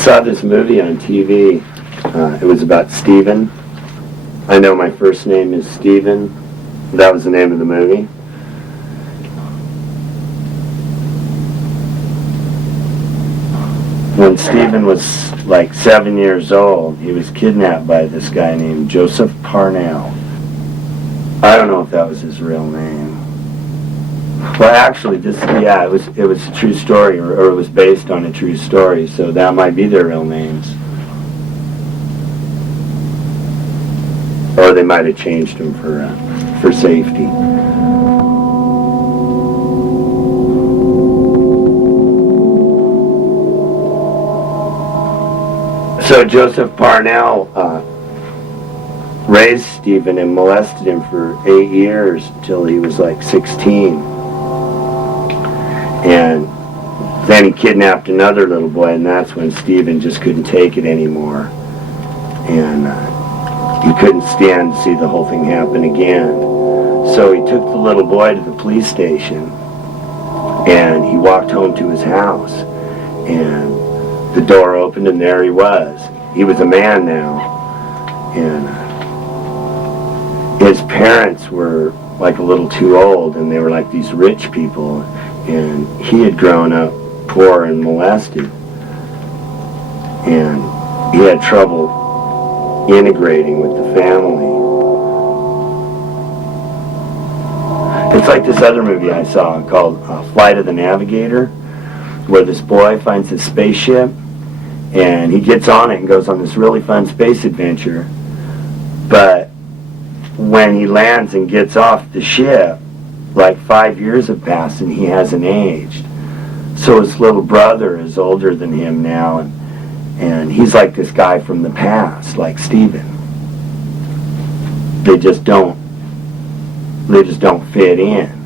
saw this movie on TV. It was about Stephen. I know my first name is Stephen. That was the name of the movie. When Stephen was like 7 years old, he was kidnapped by this guy named Joseph Parnell. I don't know if that was his real name. Well, actually, it was a true story, or it was based on a true story, so that might be their real names. Or they might have changed them for safety. So Joseph Parnell raised Stephen and molested him for 8 years until he was like 16. And then he kidnapped another little boy, and that's when Stephen just couldn't take it anymore. And he couldn't stand to see the whole thing happen again. So he took the little boy to the police station, and he walked home to his house. And the door opened, and there he was. He was a man now. And his parents were like a little too old, and they were like these rich people. And he had grown up poor and molested. And he had trouble integrating with the family. It's like this other movie I saw called Flight of the Navigator, where this boy finds a spaceship and he gets on it and goes on this really fun space adventure. But when he lands and gets off the ship, like 5 years have passed and he hasn't aged. So his little brother is older than him now, and he's like this guy from the past, like Stephen. They just don't fit in.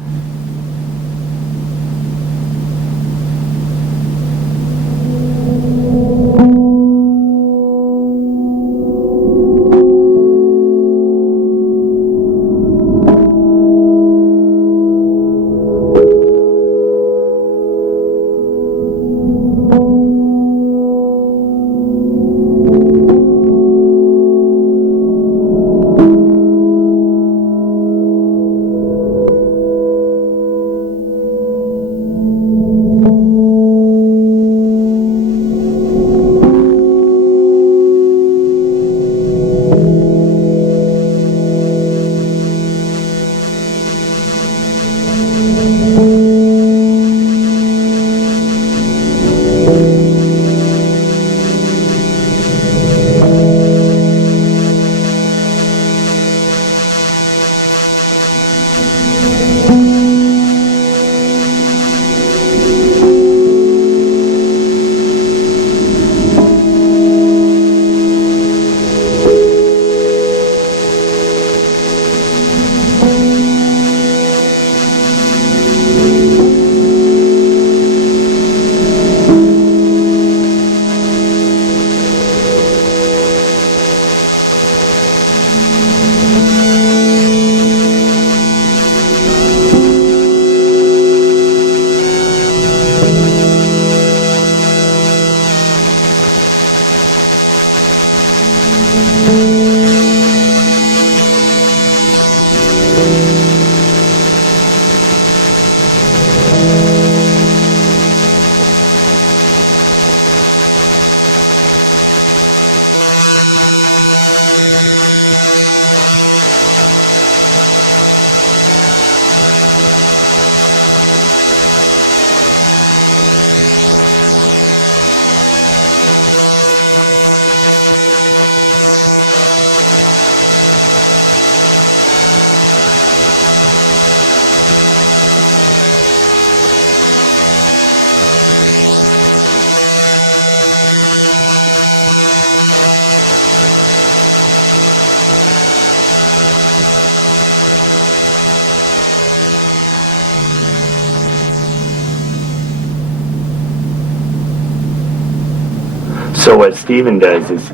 So what Stephen does is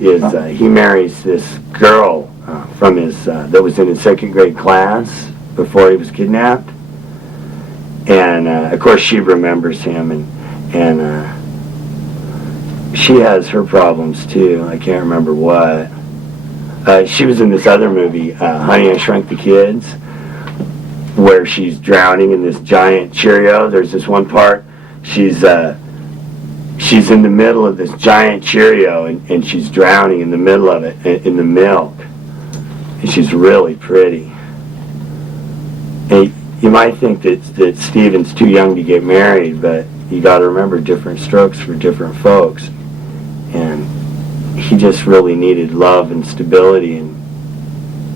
he marries this girl from his that was in his second grade class before he was kidnapped, and of course she remembers him, and she has her problems too. I can't remember what. She was in this other movie, Honey, I Shrunk the Kids, where she's drowning in this giant Cheerio. There's this one part, she's in the middle of this giant Cheerio, and she's drowning in the middle of it, in the milk. And she's really pretty. And you might think that Steven's too young to get married, but you got to remember different strokes for different folks. And he just really needed love and stability and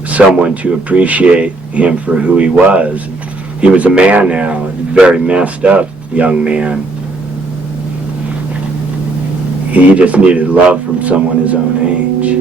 someone to appreciate him for who he was. He was a man now, a very messed up young man. He just needed love from someone his own age.